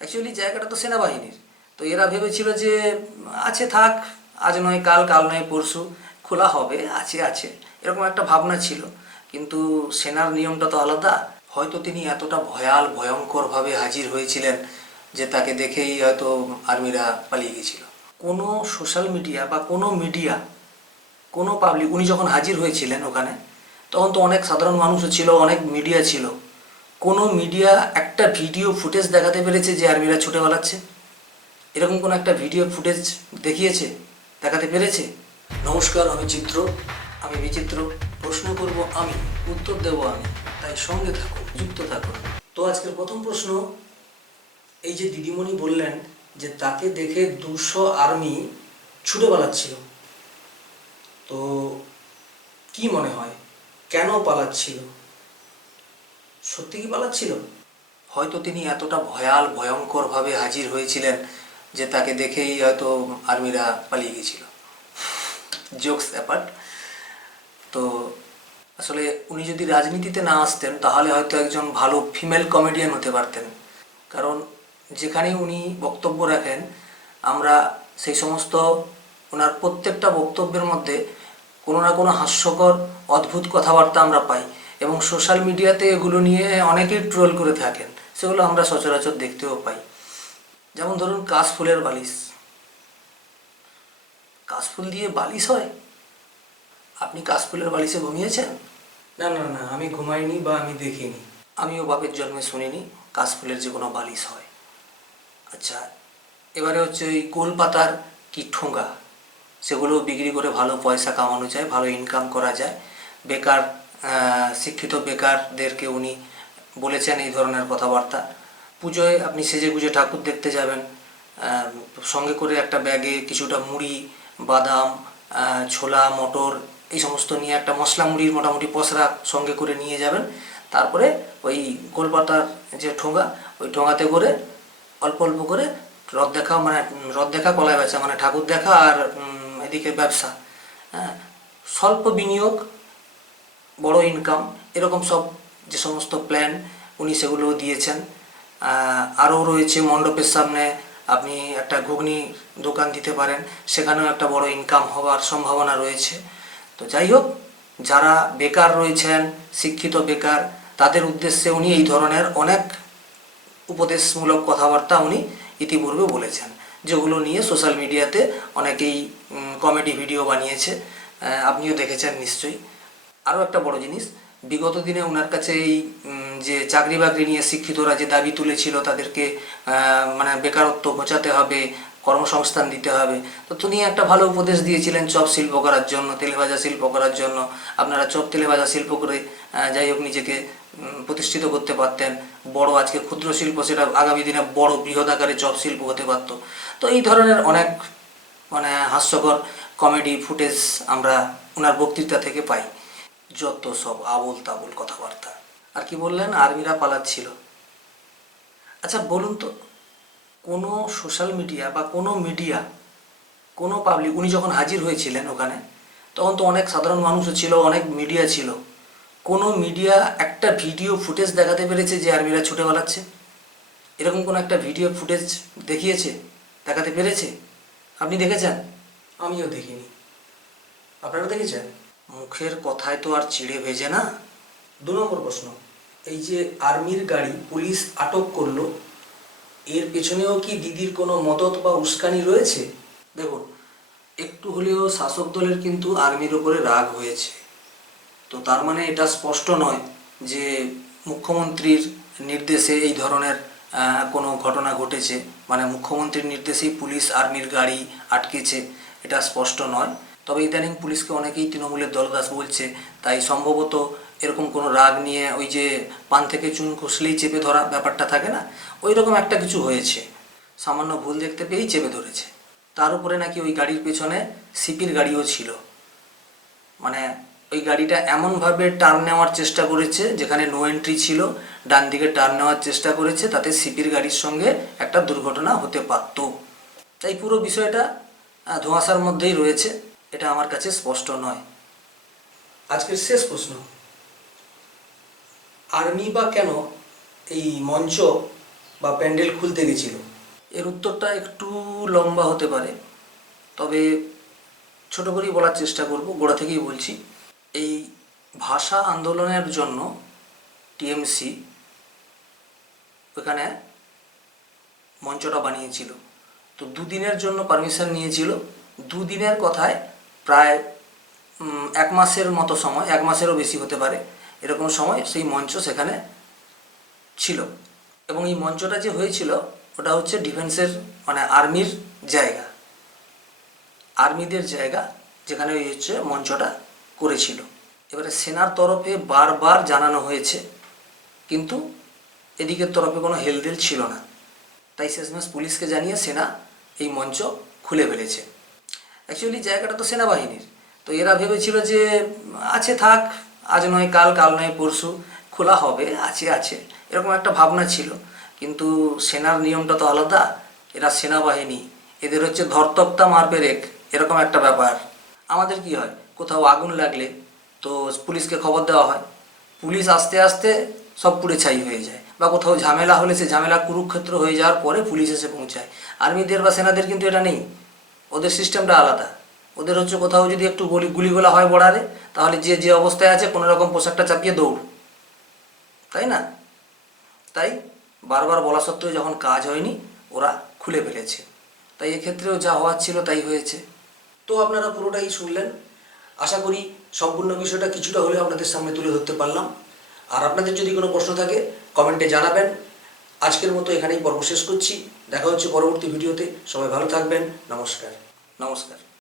Actually জায়গাটা তো সেনাবাহিনীর। তো এরা ভেবেছিল যে আছে থাক, আজ নয় কাল, কাল নয় পরশু খোলা হবে, আছে আছে, এরকম একটা ভাবনা ছিল। কিন্তু সেনার নিয়মটা তো আলাদা। হয়তো তিনি এতটা ভয়ঙ্করভাবে হাজির হয়েছিলেন যে তাকে দেখেই হয়তো আর্মিরা পালিয়ে গেছিল। কোনো সোশ্যাল মিডিয়া বা কোনো মিডিয়া, কোনো পাবলিক, উনি যখন হাজির হয়েছিলেন ওখানে তখন তো অনেক সাধারণ মানুষও ছিল, অনেক মিডিয়া ছিল। কোনো মিডিয়া একটা ভিডিও ফুটেজ দেখাতে পেরেছে যে আর্মিরা ছুটে পালাচ্ছে? এরকম কোনো একটা ভিডিও ফুটেজ দেখিয়েছে, দেখাতে পেরেছে? নমস্কার, আমি চিত্র, আমি বিচিত্র। প্রশ্ন করব আমি, উত্তর দেব আমি, তাই সঙ্গে থাকুন, যুক্ত থাকুন। তো আজকের প্রথম প্রশ্ন, এই যে দিদিমণি বললেন যে তাকে দেখে 200 আর্মি ছুটে পালাচ্ছিল, তো কি মনে হয় কেন পালাচ্ছিল? সত্যি কি পালাচ্ছিল? হয়তো তিনি এতটা ভয়ঙ্করভাবে হাজির হয়েছিলেন যে তাকে দেখেই হয়তো আর্মিরা পালিয়ে গেছিল। Jokes apart. তো আসলে উনি যদি রাজনীতিতে না আসতেন তাহলে হয়তো একজন ভালো ফিমেল কমেডিয়ান হতে পারতেন। কারণ যেখানেই উনি বক্তব্য রাখেন আমরা সেই সমস্ত ওনার প্রত্যেকটা বক্তব্যের মধ্যে কোনো না কোনো হাস্যকর অদ্ভুত কথাবার্তা আমরা পাই, এবং সোশ্যাল মিডিয়াতে এগুলো নিয়ে অনেকেই ট্রোল করে থাকেন, সেগুলো আমরা সচরাচর দেখতেও পাই। যেমন ধরুন কাশফুলের বালিশ। কাশফুল দিয়ে বালিশ হয়? আপনি কাশফুলের বালিশে ঘুমিয়েছেন? না না না, আমি ঘুমাইনি বা আমি দেখিনি। আমিও বাপের জন্মে শুনিনি কাশফুলের যে কোনো বালিশ হয়। আচ্ছা, এবারে হচ্ছে ওই গোলপাতার কি ঠোঙা, সেগুলো বিক্রি করে ভালো পয়সা কামানো যায়, ভালো ইনকাম করা যায়। বেকার শিক্ষিত বেকারদেরকে উনি বলেছেন এই ধরনের কথাবার্তা। পুজোয় আপনি সেজে গুজে ঠাকুর দেখতে যাবেন, সঙ্গে করে একটা ব্যাগে কিছুটা মুড়ি, বাদাম, ছোলা, মটর, এই সমস্ত নিয়ে একটা মশলা মুড়ির মোটামুটি পসরা সঙ্গে করে নিয়ে যাবেন। তারপরে ওই গোলপাতার যে ঠোঙা, ওই ঠোঙাতে করে অল্প অল্প করে রথ দেখা কলায় বেচা, মানে ঠাকুর দেখা আর এদিকে ব্যবসা। হ্যাঁ, স্বল্প বিনিয়োগ, বড় ইনকাম, এরকম সব যে সমস্ত প্ল্যান উনি সেগুলো দিয়েছেন। আরও রয়েছে মণ্ডপের সামনে আপনি একটা ঘুগনি দোকান দিতে পারেন, সেখানেও একটা বড় ইনকাম হওয়ার সম্ভাবনা রয়েছে। তো যাই হোক, যারা বেকার রয়েছেন, শিক্ষিত বেকার, তাদের উদ্দেশ্যে উনি এই ধরনের অনেক উপদেশমূলক কথাবার্তা উনি ইতিপূর্বে বলেছেন, যেগুলো নিয়ে সোশ্যাল মিডিয়াতে অনেকেই কমেডি ভিডিও বানিয়েছে, আপনিও দেখেছেন নিশ্চয়ই। আরও একটা বড় জিনিস, বিগত দিনে ওনার কাছে এই যে চাকরি বাকরি নিয়ে শিক্ষিতরা যে দাবি তুলেছিল তাদেরকে মানে বেকারত্ব ঘোচাতে হবে, কর্মসংস্থান দিতে হবে, তো তিনি একটা ভালো উপদেশ দিয়েছিলেন চপ শিল্প করার জন্য, তেলেভাজা শিল্প করার জন্য। আপনারা চপ তেলেভাজা শিল্প করে যাই হোক নিজেকে প্রতিষ্ঠিত করতে পারতেন। বড় আজকে ক্ষুদ্র শিল্প, সেটা আগামী দিনে বড় বৃহৎ আকারে চপ শিল্প হতে পারত। তো এই ধরনের অনেক মানে হাস্যকর কমেডি ফুটেজ আমরা ওনার বক্তৃতা থেকে পাই। যত সব আবোল তাবোল কথাবার্তা। আর কি বললেন, আর্মিরা পালাচ্ছিল। আচ্ছা বলুন তো, কোনো সোশ্যাল মিডিয়া বা কোনো মিডিয়া, কোনো পাবলিক, উনি যখন হাজির হয়েছিলেন ওখানে তখন তো অনেক সাধারণ মানুষও ছিল, অনেক মিডিয়া ছিল। কোনো মিডিয়া একটা ভিডিও ফুটেজ দেখাতে পেরেছে যে আর্মিরা ছুটে পালাচ্ছে? এরকম কোনো একটা ভিডিও ফুটেজ দেখিয়েছে, দেখাতে পেরেছে? আপনি দেখেছেন? আমিও দেখিনি। আপনারা দেখেছেন? মুখের কথায় তো আর চিড়ে ভেজে না। 2 নম্বর প্রশ্ন, এই যে আর্মির গাড়ি পুলিশ আটক করলো, এর পেছনেও কি দিদির কোনো মদত বা উস্কানি রয়েছে? দেখুন, একটু হলেও শাসক দলের কিন্তু আর্মির ওপরে রাগ হয়েছে। তো তার মানে এটা স্পষ্ট নয় যে মুখ্যমন্ত্রীর নির্দেশে এই ধরনের কোনো ঘটনা ঘটেছে, মানে মুখ্যমন্ত্রীর নির্দেশেই পুলিশ আর্মির গাড়ি আটকেছে, এটা স্পষ্ট নয়। তবে ইদানিং পুলিশকে অনেকেই তৃণমূলের দলদাস বলছে, তাই সম্ভবত এরকম কোনো রাগ নিয়ে ওই যে পান থেকে চুন খসলেই চেপে ধরা ব্যাপারটা থাকে না, ওই রকম একটা কিছু হয়েছে। সামান্য ভুল দেখতে পেয়েই চেপে ধরেছে। তার উপরে নাকি ওই গাড়ির পেছনে সিপির গাড়িও ছিল, মানে ওই গাড়িটা এমনভাবে টার্ন নেওয়ার চেষ্টা করেছে, যেখানে নো এন্ট্রি ছিল ডান দিকে টার্ন নেওয়ার চেষ্টা করেছে, তাতে সিপির গাড়ির সঙ্গে একটা দুর্ঘটনা হতে পারত। তাই পুরো বিষয়টা ধোঁয়াশার মধ্যেই রয়েছে, এটা আমার কাছে স্পষ্ট নয়। আজকের শেষ প্রশ্ন, আর্মি বা কেন এই মঞ্চ বা প্যান্ডেল খুলতে গেছিল? এর উত্তরটা একটু লম্বা হতে পারে, তবে ছোট করেই বলার চেষ্টা করব, গোড়া থেকেই বলছি। এই ভাষা আন্দোলনের জন্য টিএমসি ওখানে মঞ্চটা বানিয়েছিল। তো দুদিনের জন্য পারমিশন নিয়েছিল। দুদিনের কথায় প্রায় 1 মাসের মতো সময়, 1 মাসেরও বেশি হতে পারে, এরকম সময় সেই মঞ্চ সেখানে ছিল। এবং এই মঞ্চটা যে হয়েছিল ওটা হচ্ছে ডিফেন্সের মানে আর্মির জায়গা, আর্মিদের জায়গা, যেখানে ওই হচ্ছে মঞ্চটা করেছিল। এবারে সেনার তরফে বারবার জানানো হয়েছে, কিন্তু এদিকের তরফে কোনো হেলদেল ছিল না। তাই শেষমেশ পুলিশকে জানিয়ে সেনা এই মঞ্চ খুলে ফেলেছে। অ্যাকচুয়ালি জায়গাটা তো সেনাবাহিনীর, তো এরা ভেবেছিল যে আছে থাক, আজ নয় কাল, কাল নয় পরশু খোলা হবে, আছে আছে এরকম একটা ভাবনা ছিল। কিন্তু সেনার নিয়মটা তো আলাদা, এরা সেনাবাহিনী, এদের হচ্ছে ধরতক্তা মারবে রেখ, এরকম একটা ব্যাপার। আমাদের কি হয়, কোথাও আগুন লাগলে তো পুলিশকে খবর দেওয়া হয়, পুলিশ আস্তে আস্তে সব পুড়ে ছাই হয়ে যায়, বা কোথাও ঝামেলা হলে সে ঝামেলা কুরুক্ষেত্র হয়ে যাওয়ার পরে পুলিশ এসে পৌঁছায়। আর্মিদের বা সেনাদের কিন্তু এটা নেই, ওদের সিস্টেমটা আলাদা। ওদের হচ্ছে কোথাও যদি একটু গুলিগোলা হয় বর্ডারে, তাহলে যে যে অবস্থায় আছে কোনো রকম পোশাকটা চাপিয়ে দৌড়, তাই না? তাই বারবার বলা সত্ত্বেও যখন কাজ হয়নি, ওরা খুলে ফেলেছে। তাই এক্ষেত্রেও যা হওয়ার ছিল তাই হয়েছে। তো আপনারা পুরোটাই শুনলেন। আশা করি সম্পূর্ণ বিষয়টা কিছুটা হলেও আপনাদের সামনে তুলে ধরতে পারলাম। আর আপনাদের যদি কোনো প্রশ্ন থাকে কমেন্টে জানাবেন। আজকের মতো এখানেই পর্ব শেষ করছি। দেখা হচ্ছে পরবর্তী ভিডিওতে। সবাই ভালো থাকবেন। নমস্কার। নমস্কার।